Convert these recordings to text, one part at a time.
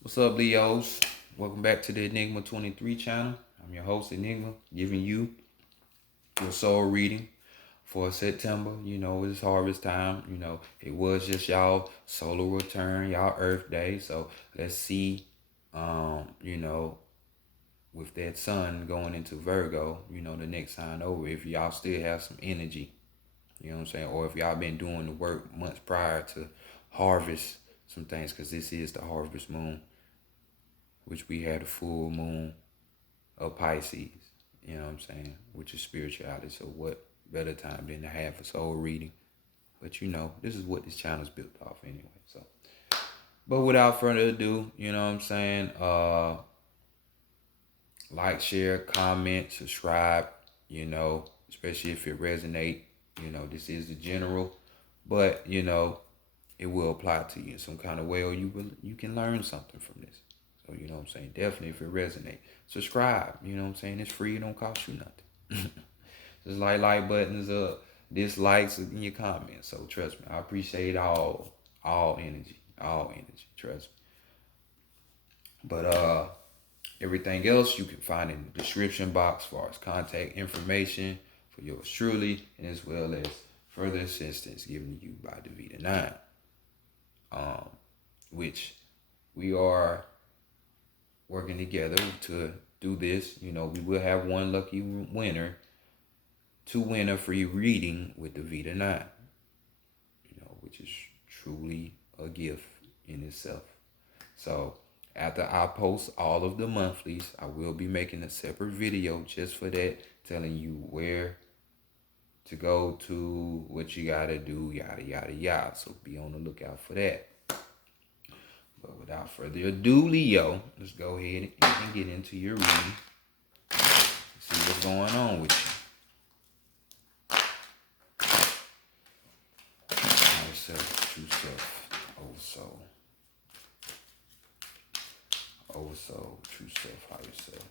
What's up, Leos? Welcome back to the Enigma 23 channel. I'm your host, Enigma, giving you your soul reading for September. It's harvest time. It was just y'all solar return, y'all Earth Day. So let's see, um, you know, with that sun going into Virgo, the next sign over, if y'all still have some energy, you know what I'm saying? Or if y'all been doing the work months prior to harvest some things, because this is the harvest moon, which we had a full moon of Pisces, you know what I'm saying, which is spirituality. So what better time than to have a soul reading? But this is what this channel's built off anyway. So, but without further ado, you know what I'm saying, like, share, comment, subscribe, especially if it resonate. This is the general, but it will apply to you in some kind of way, or you can learn something from this. So you know what I'm saying? Definitely, if it resonate, subscribe. You know what I'm saying? It's free. It don't cost you nothing. Just like buttons up, dislikes in your comments. So trust me, I appreciate all energy, all energy. Trust me. But everything else you can find in the description box as far as contact information for yours truly, and as well as further assistance given to you by the Vita 9, which we are working together to do this. We will have one lucky winner to win a free reading with the Vita 9, which is truly a gift in itself. So after I post all of the monthlies, I will be making a separate video just for that, telling you where to go to, what you gotta do, yada yada yada. So be on the lookout for that. But without further ado, Leo, let's go ahead and get into your reading. See what's going on with you. Higher self, true self, old soul. Old soul, true self, higher self.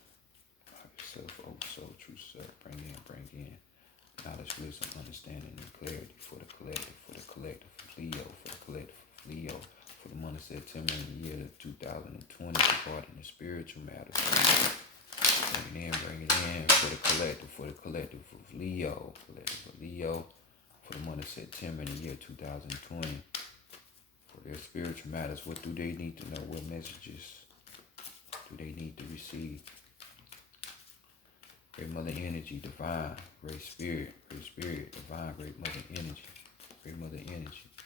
Higher self, old soul, true self. Bring in. Knowledge, wisdom, understanding, and clarity for the collective of Leo, for the collective of Leo, for the month of September in the year of 2020 regarding the spiritual matters. Bring it in for the collective of Leo, for the month of September in the year 2020. For their spiritual matters, what do they need to know? What messages do they need to receive? Great Mother Energy, divine, great spirit, divine, great Mother Energy,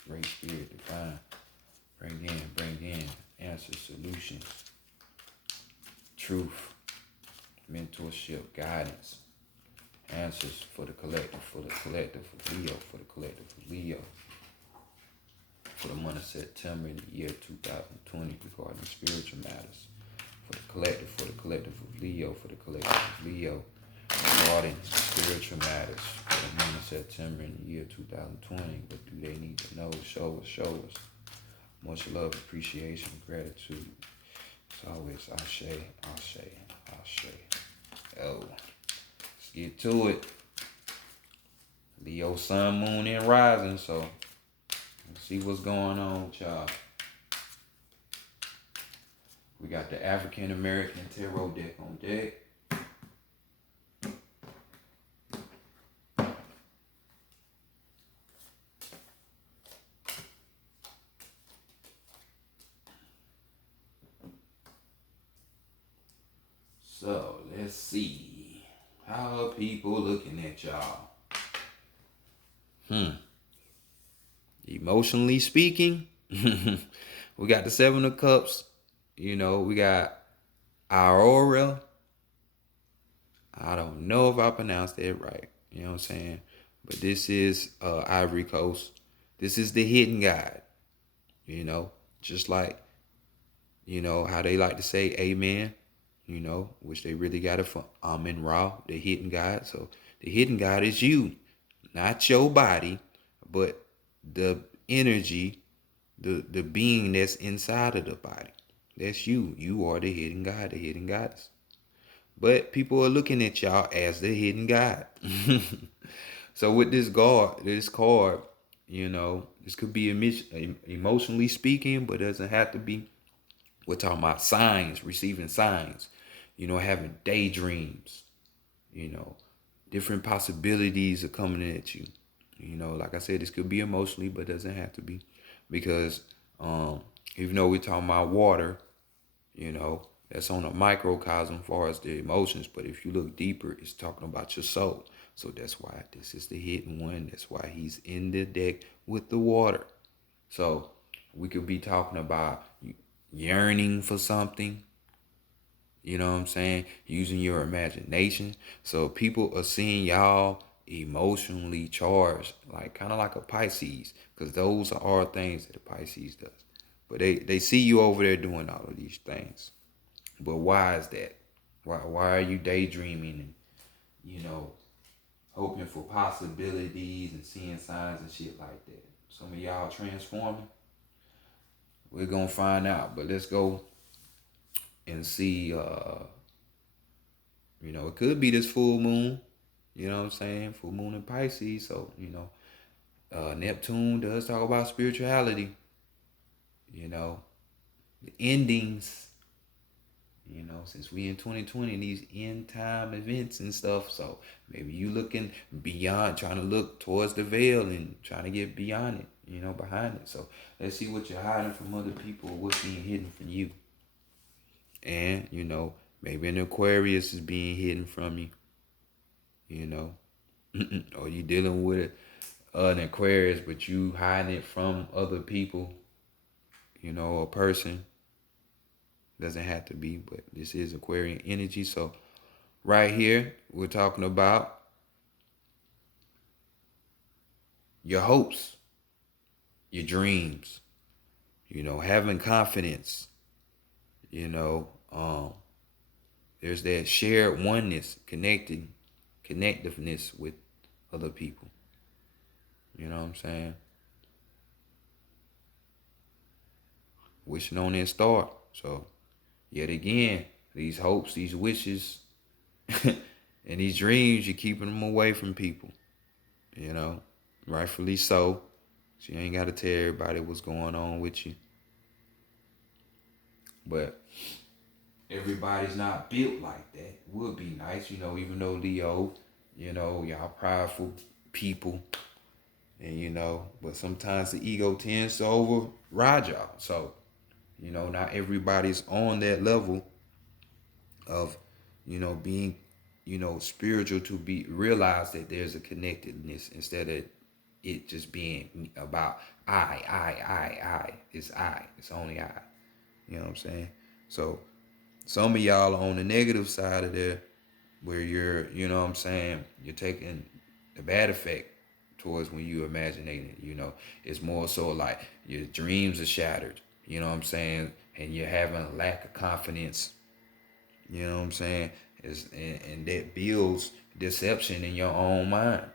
great spirit, divine. Bring in answers, solutions, truth, mentorship, guidance, answers for the collective of Leo, for the month of September in the year 2020 regarding spiritual matters. For the collective of Leo, regarding spiritual matters. For the month of September in the year 2020, what do they need to know? Show us. Much love, appreciation, gratitude. It's always Ashe. Oh, let's get to it. Leo, sun, moon, and rising. So let's see what's going on with y'all. We got the African American Tarot deck on deck. So let's see. How are people looking at y'all? Emotionally speaking, we got the Seven of Cups. We got Aurora. I don't know if I pronounced that right. You know what I'm saying? But this is Ivory Coast. This is the hidden guide. Just like, how they like to say amen, which they really got it from Amen Ra, the hidden guide. So the hidden guide is you, not your body, but the energy, the being that's inside of the body. That's you. You are the hidden guide, the hidden goddess. But people are looking at y'all as the hidden guide. So with this card, this could be emotionally speaking, but doesn't have to be. We're talking about signs, receiving signs, having daydreams, you know, different possibilities are coming at you. Like I said, this could be emotionally, but it doesn't have to be. Because even though we're talking about water, that's on a microcosm as far as the emotions. But if you look deeper, it's talking about your soul. So that's why this is the hidden one. That's why he's in the deck with the water. So we could be talking about yearning for something, you know what I'm saying? Using your imagination. So people are seeing y'all emotionally charged, like kind of like a Pisces, because those are all things that a Pisces does. But they see you over there doing all of these things. But why is that? Why are you daydreaming and, you know, hoping for possibilities and seeing signs and shit like that? Some of y'all transforming. We're gonna find out. But let's go and see it could be this full moon, you know what I'm saying? Full moon in Pisces. So, Neptune does talk about spirituality, you know, the endings, since we in 2020, these end time events and stuff. So maybe you looking beyond, trying to look towards the veil and trying to get beyond it, behind it. So let's see what you're hiding from other people, what's being hidden from you. And, maybe an Aquarius is being hidden from you, you know. Or you dealing with an Aquarius, but you hiding it from other people, a person. Doesn't have to be, but this is Aquarian energy. So right here, we're talking about your hopes, your dreams, having confidence, you know, um, there's that shared oneness, connectiveness with other people. You know what I'm saying? Wishing on that star. So yet again, these hopes, these wishes, and these dreams, you're keeping them away from people, rightfully so. So you ain't got to tell everybody what's going on with you. But everybody's not built like that. Would be nice, even though Leo, y'all prideful people, and but sometimes the ego tends to override y'all. So, not everybody's on that level of, being, spiritual to be realize that there's a connectedness instead of it just being about I. It's I. It's only I. You know what I'm saying? So some of y'all are on the negative side of there where you're, you're taking the bad effect towards when you imaginating it, It's more so like your dreams are shattered, you know what I'm saying? And you're having a lack of confidence, you know what I'm saying? And that builds deception in your own mind.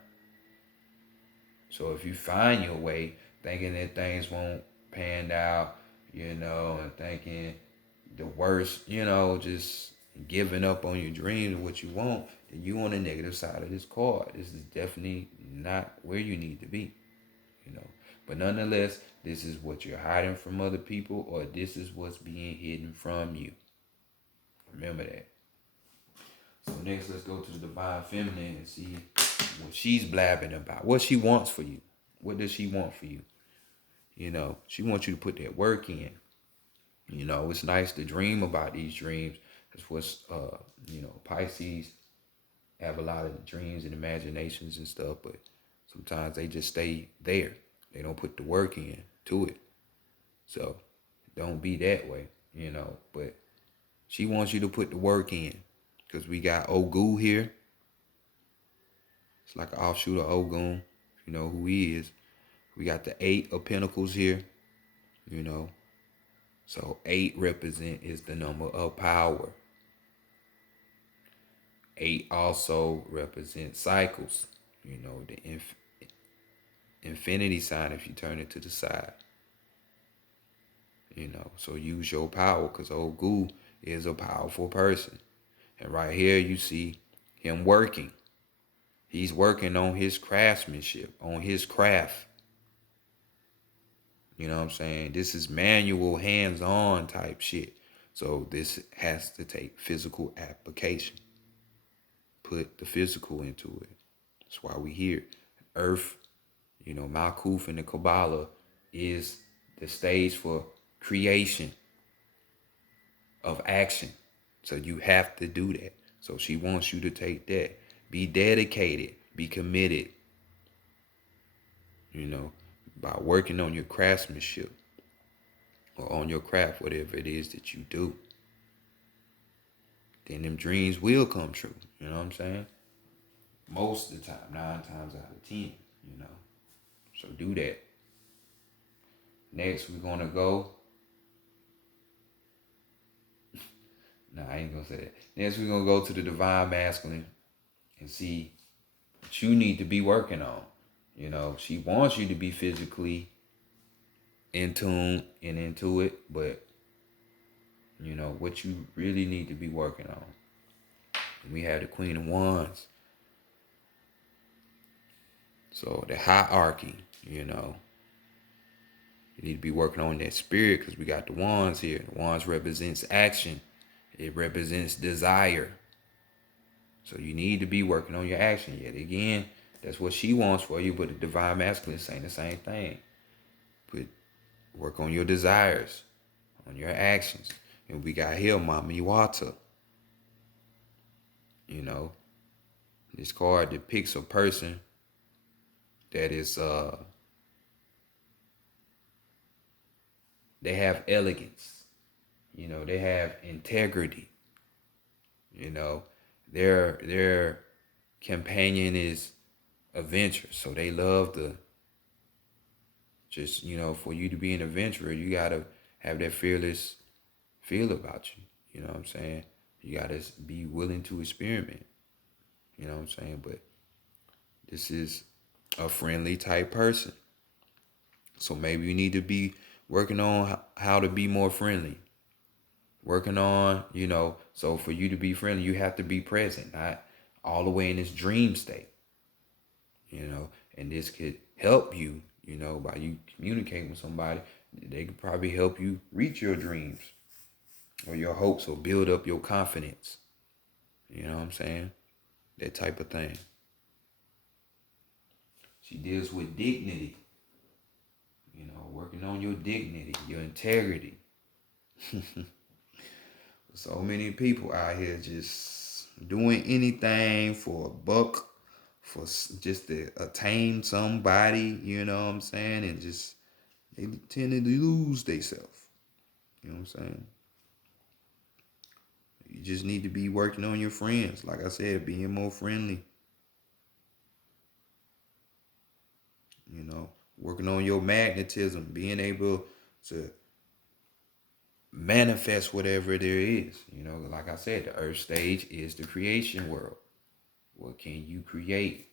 So if you find your way thinking that things won't pan out, and thinking the worst, just giving up on your dreams and what you want, then you on the negative side of this card. This is definitely not where you need to be, you know. But nonetheless, this is what you're hiding from other people, or this is what's being hidden from you. Remember that. So next, let's go to the divine feminine and see what she's blabbing about. What she wants for you. What does she want for you? She wants you to put that work in. It's nice to dream about these dreams. That's what's, Pisces have a lot of dreams and imaginations and stuff, but sometimes they just stay there. They don't put the work in to it. So don't be that way, But she wants you to put the work in because we got Ogu here. It's like an offshoot of Ogun, if you know who he is. We got the 8 of Pentacles here, So 8 is the number of power. 8 also represents cycles, the infinity sign if you turn it to the side. So use your power because Ogu is a powerful person. And right here you see him working. He's working on his craftsmanship, on his craft. You know what I'm saying? This is manual, hands-on type shit. So this has to take physical application. Put the physical into it. That's why we here. Earth, Malkuth and the Kabbalah is the stage for creation of action. So you have to do that. So she wants you to take that. Be dedicated. Be committed. By working on your craftsmanship or on your craft, whatever it is that you do. Then them dreams will come true. You know what I'm saying? Most of the time, 9 times out of 10, you know. So do that. Next, we're going to go. No, I ain't going to say that. Next, we're going to go to the divine masculine and see what you need to be working on. She wants you to be physically in tune and into it, but, what you really need to be working on. And we have the Queen of Wands. So the hierarchy, you need to be working on that spirit because we got the wands here. The wands represents action. It represents desire. So you need to be working on your action. Yet again, that's what she wants for you, but the divine masculine is saying the same thing. Work on your desires, on your actions. And we got here, Mama Water. This card depicts a person that is they have elegance. They have integrity. Their companion is adventure. So they love to just, for you to be an adventurer, you gotta have that fearless feel about you. You know what I'm saying? You gotta be willing to experiment. You know what I'm saying? But this is a friendly type person. So maybe you need to be working on how to be more friendly. Working on, so for you to be friendly, you have to be present, not all the way in this dream state. And this could help you, by you communicating with somebody. They could probably help you reach your dreams or your hopes or build up your confidence. You know what I'm saying? That type of thing. She deals with dignity. Working on your dignity, your integrity. So many people out here just doing anything for a buck, for just to attain somebody, you know what I'm saying? And just, they tend to lose themselves. You know what I'm saying? You just need to be working on your friends. Like I said, being more friendly. Working on your magnetism, being able to manifest whatever there is. Like I said, the earth stage is the creation world. What can you create?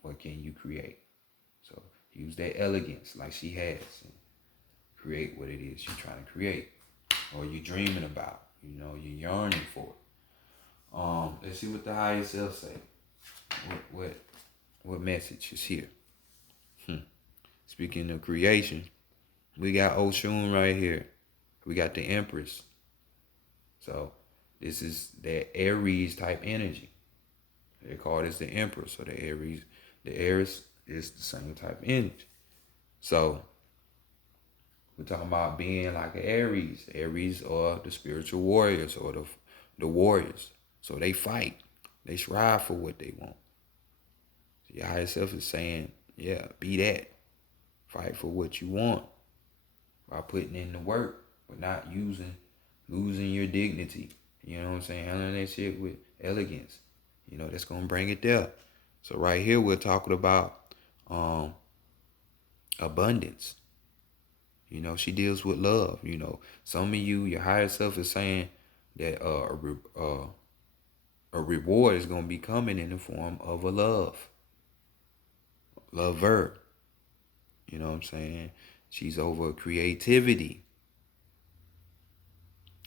What can you create? So use that elegance like she has and create what it is you're trying to create or you're dreaming about. You're yearning for. Let's see what the higher self say. What message is here? Speaking of creation, we got Oshun right here. We got the Empress. So this is that Aries type energy. They call this the Empress. So the Aries is the same type of energy. So we're talking about being like an Aries. Aries are the spiritual warriors or the warriors. So they fight. They strive for what they want. So your higher self is saying, yeah, be that. Fight for what you want by putting in the work, but not losing your dignity. You know what I'm saying? Handling that shit with elegance. That's going to bring it there. So right here, we're talking about abundance. She deals with love. Some of you, your higher self is saying that a reward is going to be coming in the form of a lover. You know what I'm saying? She's over creativity.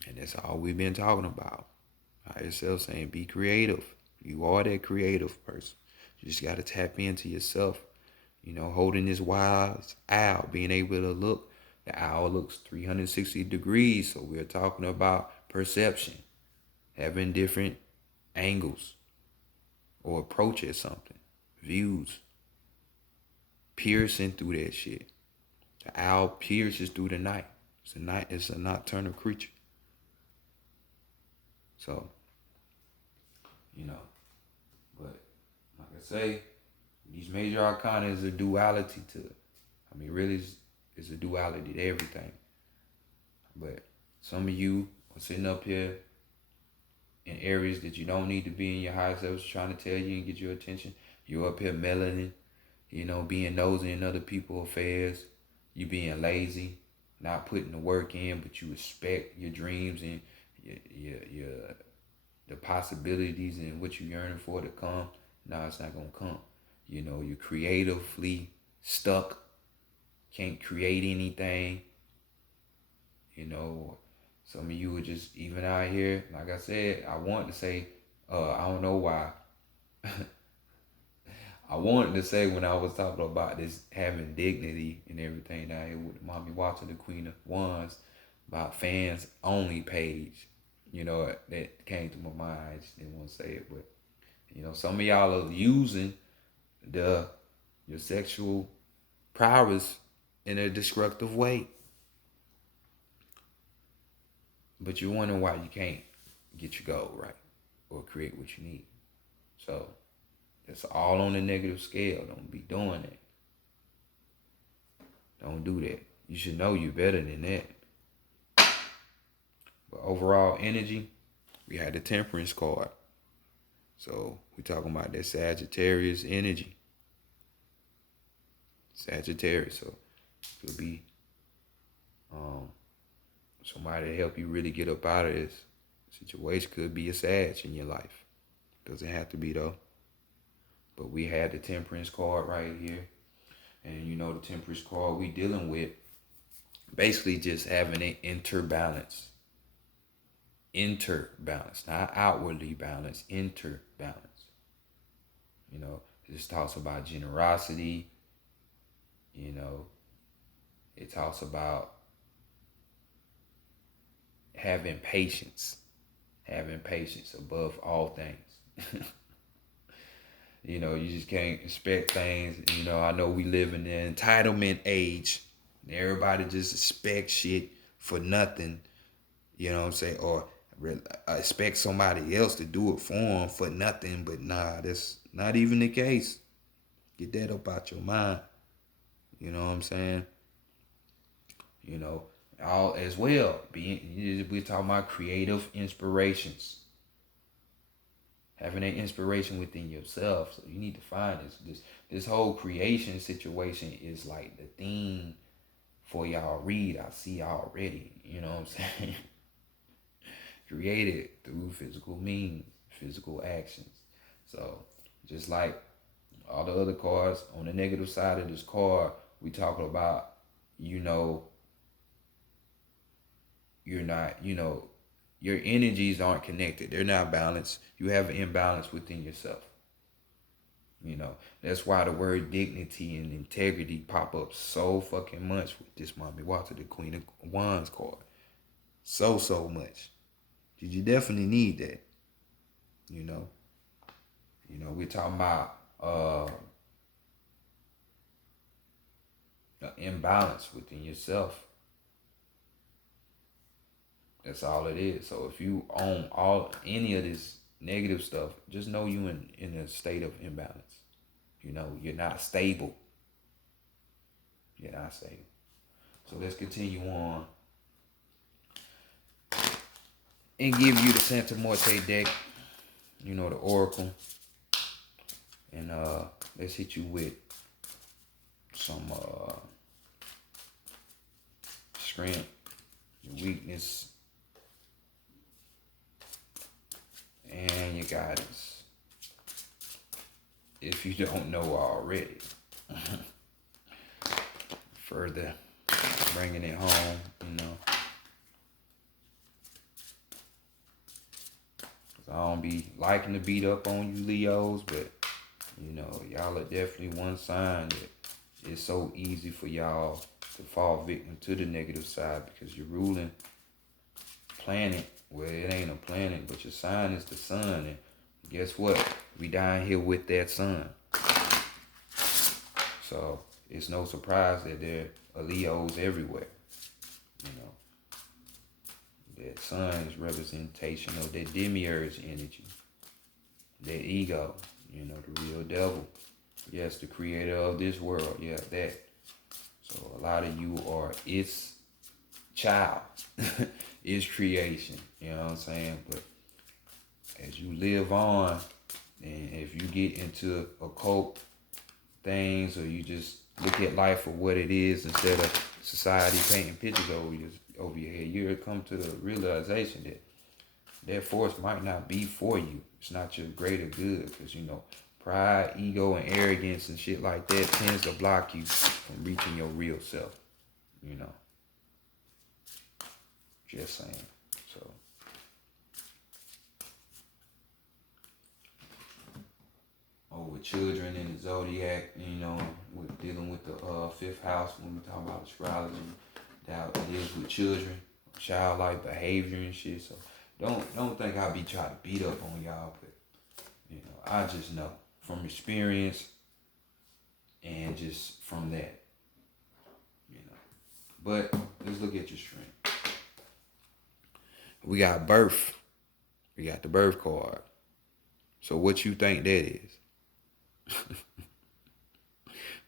And that's all we've been talking about. Higher self saying be creative. You are that creative person. You just got to tap into yourself, holding this wise owl, being able to look. The owl looks 360 degrees. So we're talking about perception, having different angles or approach at something, views, piercing through that shit. The owl pierces through the night. It's a nocturnal creature. So, but like I say, these major arcana is a duality to it. I mean, really, it's a duality to everything. But some of you are sitting up here in areas that you don't need to be in. Your higher self is trying to tell you and get your attention. You're up here melanin, being nosy in other people's affairs. You being lazy, not putting the work in, but you respect your dreams and your the possibilities and what you're yearning for to come. No, it's not gonna come. You're creatively stuck, can't create anything. Some of you are just even out here. Like I said, I want to say, I don't know why. I wanted to say when I was talking about this having dignity and everything down here with Mommy watching the Queen of Wands about fans only page, that came to my mind. I just didn't want to say it, but some of y'all are using your sexual prowess in a destructive way. But you're wondering why you can't get your goal right or create what you need. So it's all on the negative scale. Don't be doing that. Don't do that. You should know you're better than that. But overall energy, we had the Temperance card. So we're talking about that Sagittarius energy. Sagittarius. So it could be somebody to help you really get up out of this situation. Could be a Sag in your life. Doesn't have to be though. But we had the Temperance card right here. And the Temperance card we dealing with basically just having an interbalance. Interbalance, not outwardly balanced, interbalance. This talks about generosity. It talks about having patience above all things. You just can't expect things. I know we live in the entitlement age. Everybody just expects shit for nothing. You know what I'm saying? Or expect somebody else to do it for them for nothing. But nah, that's not even the case. Get that up out your mind. You know what I'm saying? All as well. We're talking about creative inspirations. Having that inspiration within yourself. So you need to find this whole creation situation is like the theme for y'all read. I see already. You know what I'm saying? Created through physical means, physical actions. So just like all the other cards, on the negative side of this card, we talk about, you're not, your energies aren't connected. They're not balanced. You have an imbalance within yourself. That's why the word dignity and integrity pop up so fucking much with this Mommy Walter, the Queen of Wands card. So much. You definitely need that. We're talking about an imbalance within yourself. That's all it is. So if you own any of this negative stuff, just know you in a state of imbalance. You're not stable. You're not stable. So let's continue on and give you the Santa Morte deck. The Oracle. And let's hit you with some strength, your weakness, and your guidance. If you don't know already. Further bringing it home, I don't be liking to beat up on you Leos, but y'all are definitely one sign that it's so easy for y'all to fall victim to the negative side because you're ruling planet. Well, it ain't a planet, but your sign is the sun. And guess what? We down here with that sun. So it's no surprise that there are Leos everywhere. You know, that sun is representation of that demiurge energy, that ego, you know, the real devil. Yes, the creator of this world. Yeah, that. So a lot of you are its child, its creation. You know what I'm saying? But as you live on, and if you get into occult things, or you just look at life for what it is instead of society painting pictures over your head, you'll come to the realization that that force might not be for you. It's not your greater good, because you know pride, ego, and arrogance and shit like that tends to block you from reaching your real self. You know, just saying. So. With children in the zodiac, you know, with dealing with the fifth house when we talk about astrology, that deals with children, childlike behavior and shit. So don't think I'll be trying to beat up on y'all, but you know, I just know from experience and just from that, you know. But let's look at your strength. We got birth. We got the birth card. So what you think that is?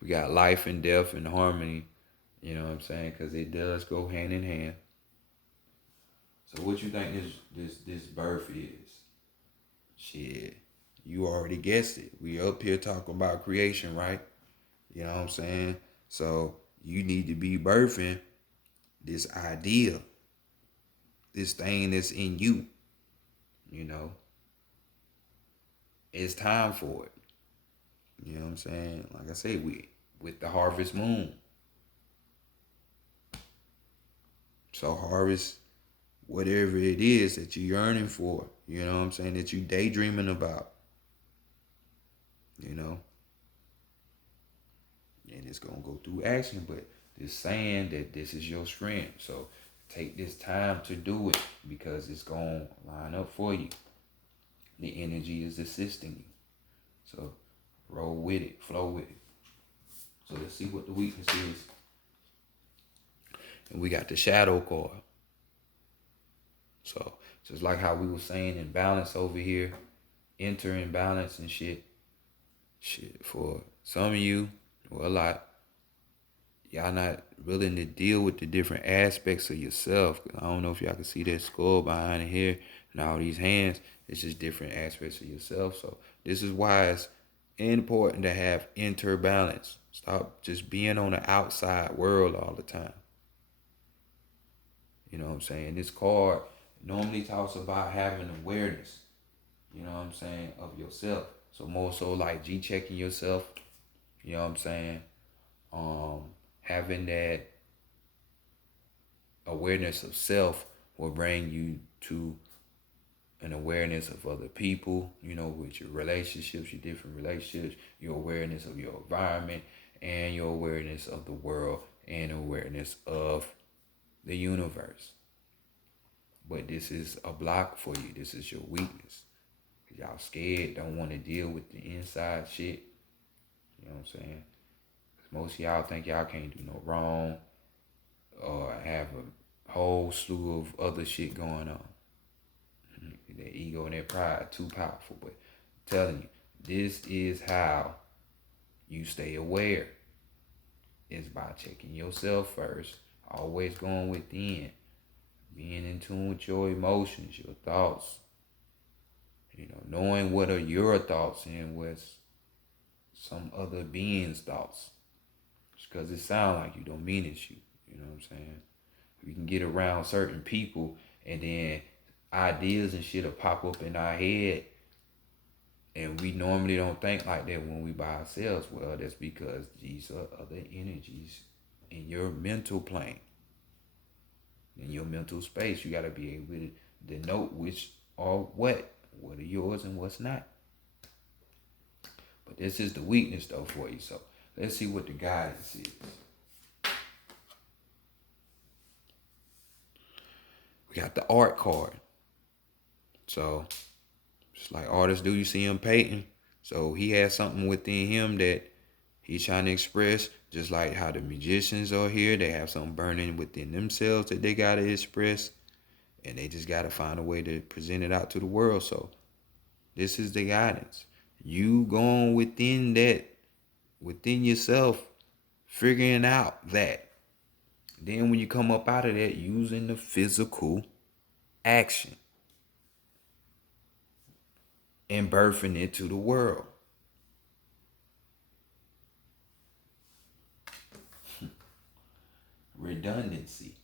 We got life and death and harmony, you know what I'm saying? Because it does go hand in hand. So what you think this birth is? Shit, you already guessed it. We up here talking about creation, right? You know what I'm saying? So you need to be birthing this idea, this thing that's in you, you know? It's time for it. You know what I'm saying? Like I say, with the harvest moon. So harvest whatever it is that you're yearning for, you know what I'm saying, that you daydreaming about, you know. And it's gonna go through action, but it's saying that this is your strength. So take this time to do it because it's gonna line up for you. The energy is assisting you. So roll with it, flow with it. So let's see what the weakness is. And we got the shadow card. So just like how we were saying in balance over here, enter in balance and shit. Shit, for some of you, or a lot, y'all not willing to deal with the different aspects of yourself. I don't know if y'all can see that skull behind here and all these hands. It's just different aspects of yourself. So this is why it's important to have interbalance. Stop just being on the outside world all the time. You know what I'm saying? This card normally talks about having awareness, you know what I'm saying, of yourself. So more so like G-checking yourself, you know what I'm saying? Having that awareness of self will bring you to an awareness of other people, you know, with your relationships, your different relationships, your awareness of your environment, and your awareness of the world, and awareness of the universe. But this is a block for you. This is your weakness. Y'all scared, don't want to deal with the inside shit. You know what I'm saying? Most of y'all think y'all can't do no wrong or have a whole slew of other shit going on. That ego and that pride too powerful. But I'm telling you, this is how you stay aware. It's by checking yourself first, always going within, being in tune with your emotions, your thoughts, you know, knowing what are your thoughts and what's some other being's thoughts. Because it sounds like you don't mean it's you. You know what I'm saying? We can get around certain people and then ideas and shit will pop up in our head. And we normally don't think like that when we by ourselves. Well, that's because these are other energies in your mental plane. In your mental space, you got to be able to denote which are what are yours and what's not. But this is the weakness though for you. So Let's see what the guidance is. We got the art card. So, just like artists do, you see him painting. So he has something within him that he's trying to express, just like how the musicians are here. They have something burning within themselves that they got to express. And they just got to find a way to present it out to the world. So this is the guidance. You going within that, within yourself, figuring out that. Then when you come up out of that, using the physical action and birthing it to the world. Redundancy.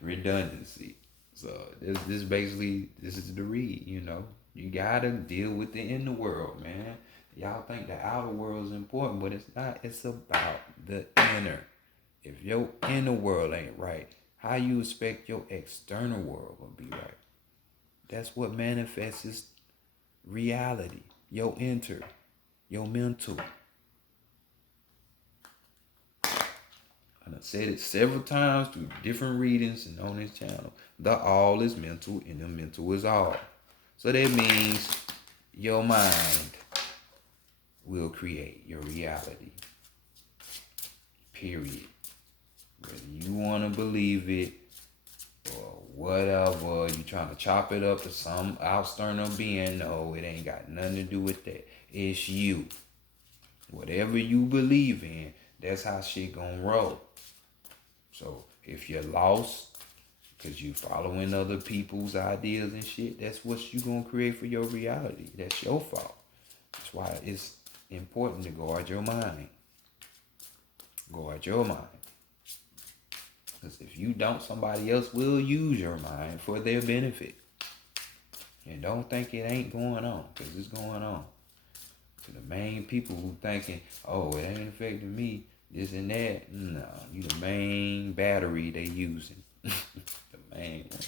Redundancy. So this basically, this is the read, you know. You gotta deal with the inner world, man. Y'all think the outer world is important, but it's not. It's about the inner. If your inner world ain't right, how you expect your external world to be right? That's what manifests reality. Your inner, your mental. I done said it several times through different readings and on this channel. The all is mental and the mental is all. So that means your mind will create your reality. Period. Whether you want to believe it or whatever, you trying to chop it up to some external being, no, it ain't got nothing to do with that. It's you. Whatever you believe in, that's how shit gonna roll. So if you're lost because you following other people's ideas and shit, that's what you gonna create for your reality. That's your fault. That's why it's important to guard your mind. Guard your mind. Because if you don't, somebody else will use your mind for their benefit. And don't think it ain't going on, because it's going on. To the main people who thinking, oh, it ain't affecting me, this and that. No, you the main battery they using. The main one.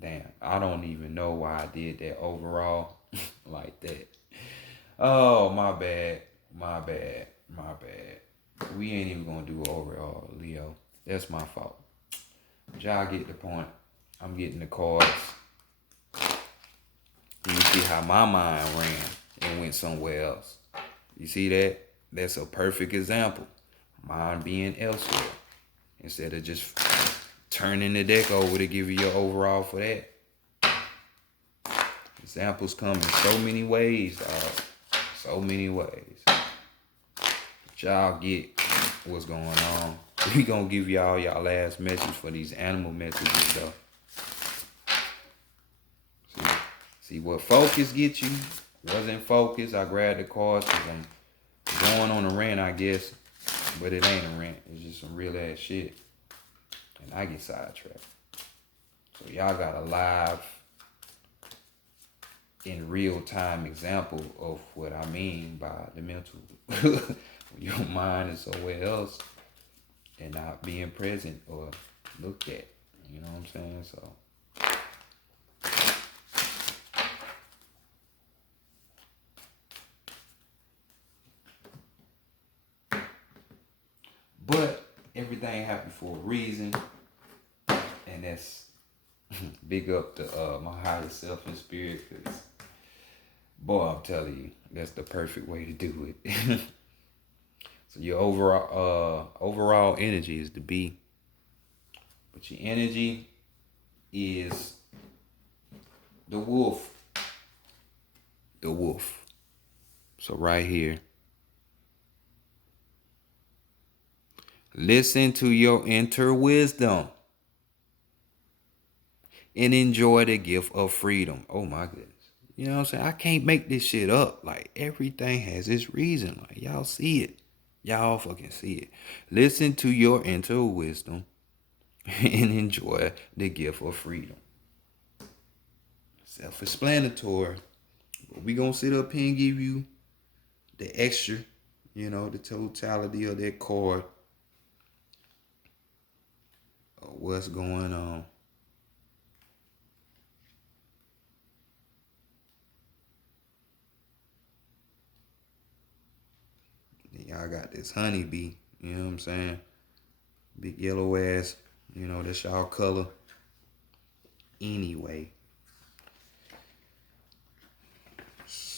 Damn, I don't even know why I did that overall like that. Oh, my bad. My bad. My bad. We ain't even gonna do overall, Leo. That's my fault. But y'all get the point. I'm getting the cards. You see how my mind ran and went somewhere else. You see that? That's a perfect example. Mind being elsewhere. Instead of just turning the deck over to give you your overall for that. Examples come in so many ways, dog. So many ways. But y'all get what's going on. We gonna give y'all last message for these animal messages, though. See what focus get you? Wasn't focus. I grabbed the cards because I'm going on a rant, I guess. But it ain't a rant. It's just some real ass shit. And I get sidetracked. So y'all got a live, in real time example of what I mean by the mental. Your mind is somewhere else and not being present or looked at. You know what I'm saying? So. But everything happened for a reason. And that's big up to my higher self and spirit, because boy, I'm telling you, that's the perfect way to do it. So your overall energy is the B, but your energy is the wolf. The wolf. So right here, listen to your inner wisdom and enjoy the gift of freedom. Oh my goodness. You know what I'm saying? I can't make this shit up. Like, everything has its reason. Like, y'all see it. Y'all fucking see it. Listen to your inner wisdom and enjoy the gift of freedom. Self-explanatory. But we gonna sit up here and give you the extra, the totality of that card of what's going on. Then y'all got this honeybee. You know what I'm saying? Big yellow ass. You know, that's y'all color. Anyway.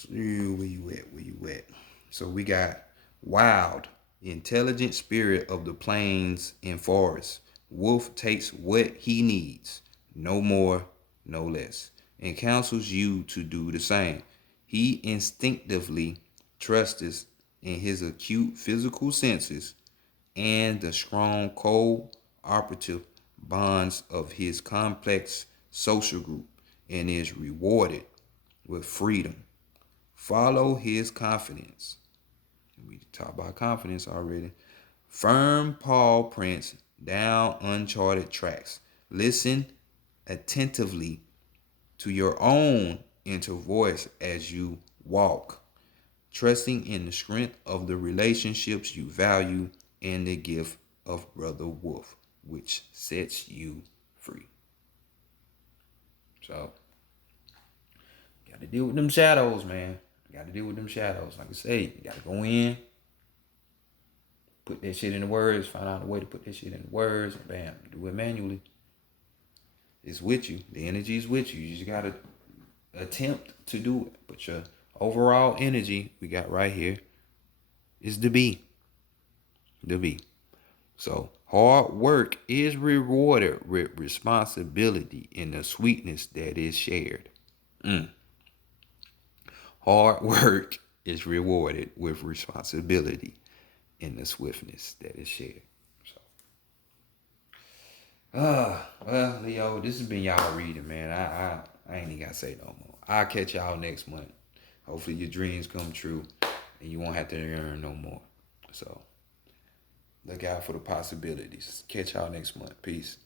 Where you at? Where you at? So we got wild, intelligent spirit of the plains and forests. Wolf takes what he needs, no more, no less, and counsels you to do the same. He instinctively trusts in his acute physical senses and the strong cooperative bonds of his complex social group and is rewarded with freedom. Follow his confidence. We talked about confidence already. Firm paw prints down uncharted tracks. Listen attentively to your own inner voice as you walk, trusting in the strength of the relationships you value and the gift of Brother Wolf, which sets you free. So, got to deal with them shadows, man. Got to deal with them shadows. Like I say, you got to go in, put that shit in the words, find out a way to put that shit in the words, and bam, do it manually. It's with you. The energy is with you. You just got to attempt to do it. But your overall energy we got right here is the B. The B. So hard work is rewarded with responsibility and the sweetness that is shared. Hard work is rewarded with responsibility and the swiftness that is shared. So, well, Leo, this has been y'all reading, man. I ain't even gotta say no more. I'll catch y'all next month. Hopefully your dreams come true and you won't have to earn no more. So, look out for the possibilities. Catch y'all next month. Peace.